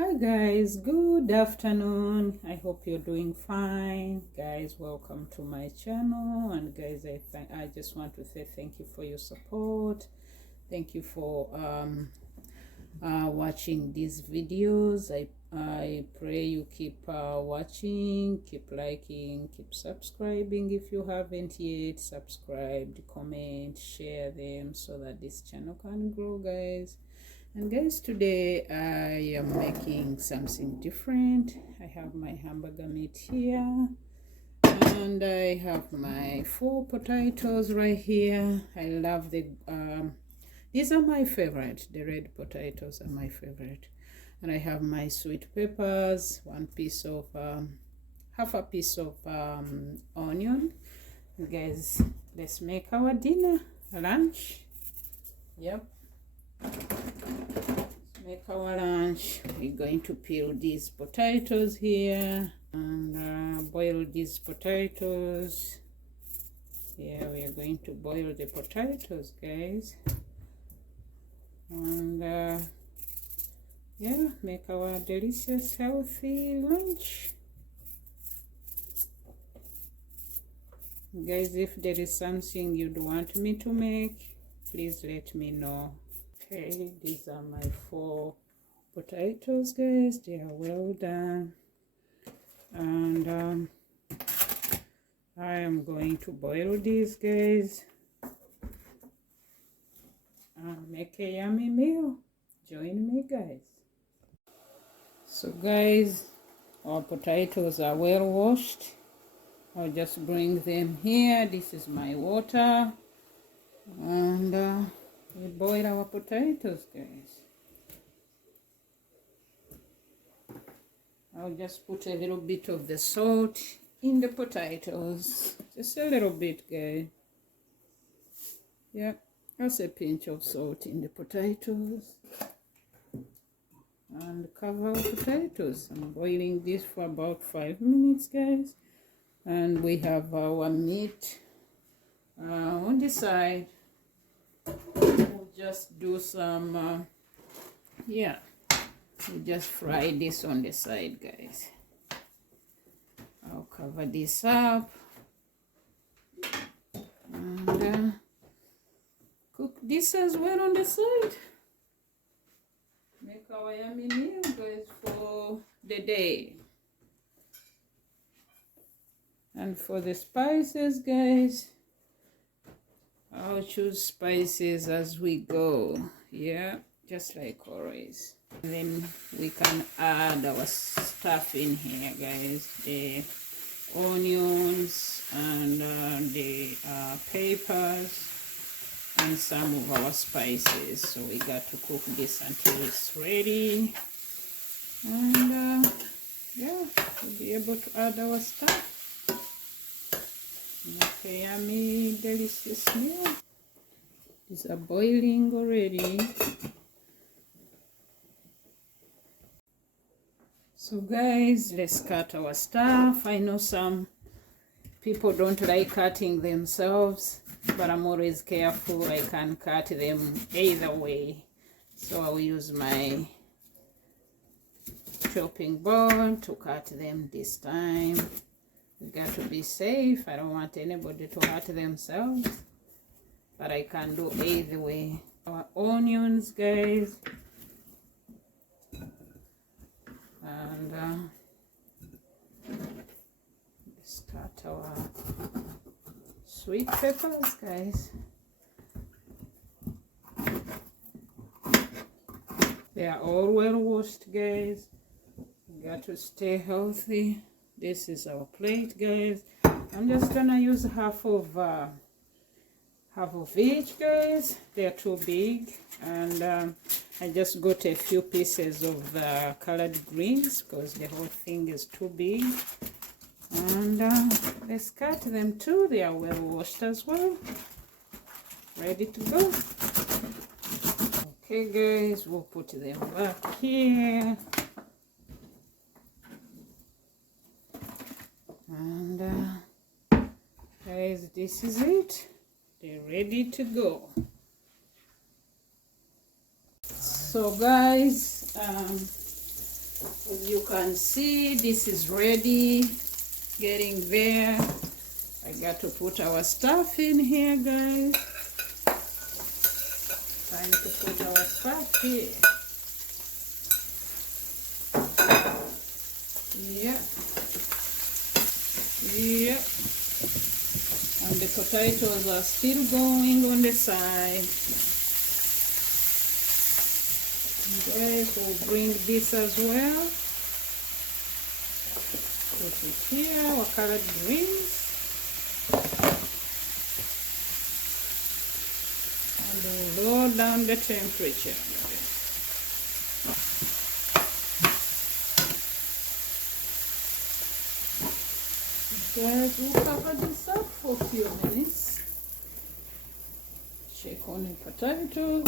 Hi guys, good afternoon. I hope you're doing fine. Guys, welcome to my channel. And guys, I just want to say thank you for your support. Thank you for watching these videos. I pray you keep watching, keep liking, keep subscribing if you haven't yet subscribed, comment, share them so that this channel can grow, guys. And guys, today I am making something different. I have my hamburger meat here and I have my 4 potatoes right here. I love these are my favorite. The red potatoes are my favorite. And I have my sweet peppers, half a piece of onion. Guys, let's make our dinner, lunch. Yep. Make our lunch. We're going to peel these potatoes here and boil these potatoes. Yeah, we are going to boil the potatoes, guys, and yeah, make our delicious healthy lunch. Guys, if there is something you'd want me to make, please let me know. Okay, these are my 4 potatoes, guys. They are well done, and I am going to boil these, guys, and make a yummy meal. Join me, guys. So guys, our potatoes are well washed. I'll just bring them here. This is my water, and we boil our potatoes, guys. I'll just put a little bit of the salt in the potatoes. Just a little bit, guys. Yeah, just a pinch of salt in the potatoes. And cover our potatoes. I'm boiling this for about 5 minutes, guys. And we have our meat on the side. We'll just do some, we just fry this on the side, guys. I'll cover this up and cook this as well on the side. Make our yummy meal, guys, for the day. And for the spices, guys, I'll choose spices as we go. Yeah, just like always. And then we can add our stuff in here, guys. The onions and the peppers and some of our spices. So we got to cook this until it's ready. And yeah, we'll be able to add our stuff. Okay, yummy, delicious meal. These are boiling already. So guys, let's cut our stuff. I know some people don't like cutting themselves, but I'm always careful. I can cut them either way. So I will use my chopping board to cut them this time. We got to be safe. I don't want anybody to hurt themselves, but I can do either way. Our onions, guys, and let's cut our sweet peppers, guys. They are all well washed, guys. We got to stay healthy. This is our plate, guys. I'm just gonna use half of each, guys. They're too big, and I just got a few pieces of the colored greens because the whole thing is too big. And let's cut them too. They are well washed as well. Ready to go. Okay, guys, we'll put them back here. And guys, this is it. They're ready to go. So guys, As you can see, this is ready, getting there. I got to put our stuff in here, guys. Time to put our stuff here. Yeah. Yep. And the potatoes are still going on the side. Guys, we'll bring this as well. Put it here, our collard greens. And we'll lower down the temperature. Guys, we'll cover this up for a few minutes. Check on the potatoes.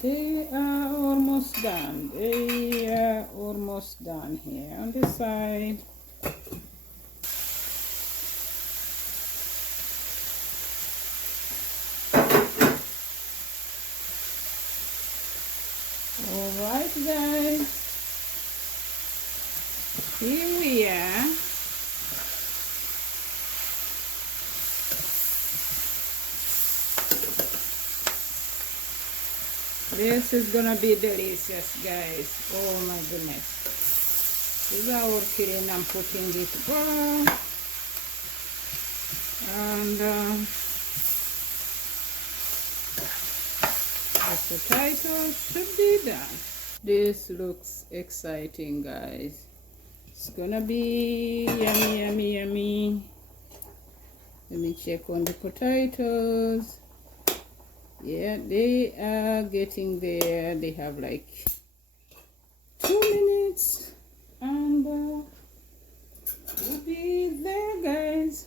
They are almost done. They are almost done here on this side. Alright guys, here we are. This is gonna be delicious, guys. Oh my goodness. This is our killing. I'm putting it raw. And the potato should be done. This looks exciting, guys. It's gonna be yummy, yummy, yummy. Let me check on the potatoes. Yeah, they are getting there. They have like 2 minutes and we'll be there, guys.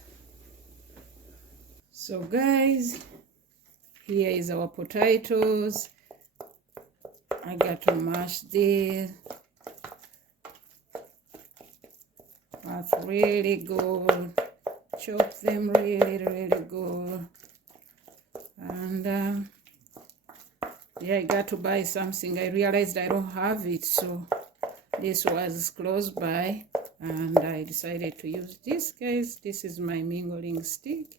So guys, here is our potatoes. I got to mash this. That's really good. Chop them really, really good. And yeah, I got to buy something. I realized I don't have it, so this was close by and I decided to use this, guys. This is my mingling stick.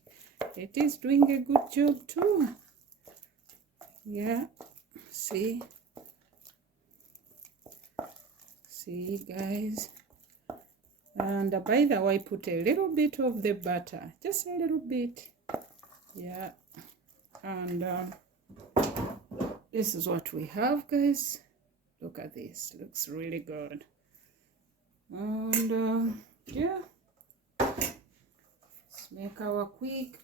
It is doing a good job too. Yeah, see guys. And by the way, I put a little bit of the butter, just a little bit. Yeah. And this is what we have, guys. Look at this. Looks really good. And yeah, let's make our quick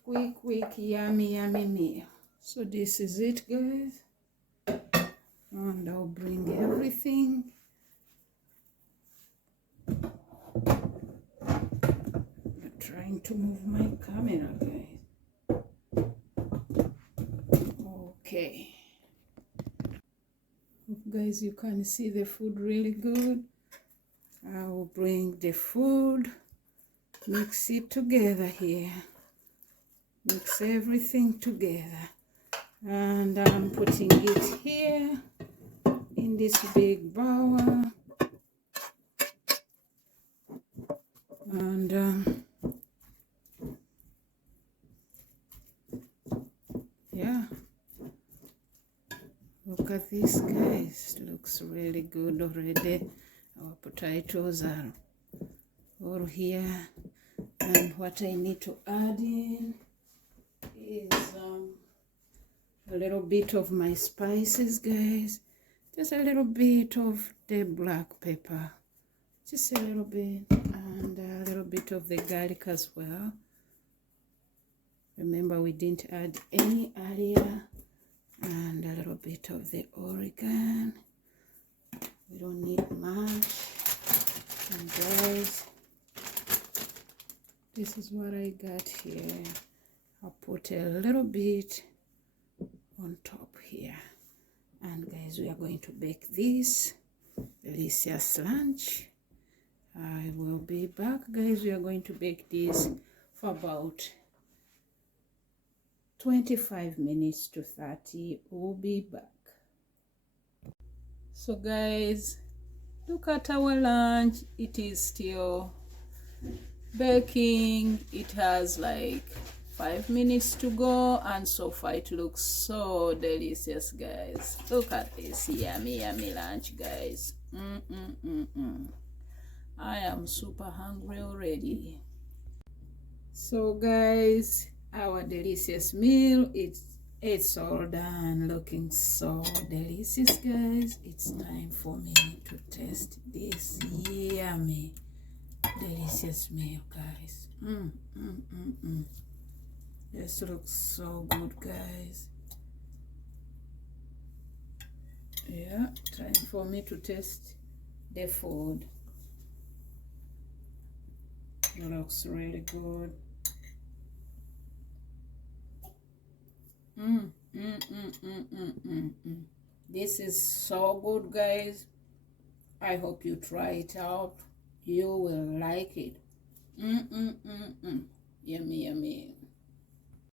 yummy meal. So this is it, guys. And I'll bring everything. I'm trying to move my camera, guys. Okay, guys, you can see the food really good. I will bring the food, mix it together here, mix everything together, and I'm putting it here in this big bowl. And yeah, look at this, guys. Looks really good already. Our potatoes are all here, and what I need to add in is a little bit of my spices, guys. Just a little bit of the black pepper, just a little bit, and a little bit of the garlic as well. Remember, we didn't add any earlier. And a little bit of the oregano. We don't need much. And guys, this is what I got here. I'll put a little bit on top here. And guys, we are going to bake this delicious lunch. I will be back, guys. We are going to bake this for about 25 minutes to 30. We'll be back. So guys, Look at our lunch. It is still baking. It has like 5 minutes to go, and so far it looks so delicious, guys. Look at this yummy lunch, guys. I am super hungry already. So guys, our delicious meal, it's all done, looking so delicious, guys. It's time for me to taste this yummy delicious meal, guys. This looks so good, guys. Yeah, time for me to taste the food. It looks really good. This is so good, guys. I hope you try it out. You will like it. Yummy.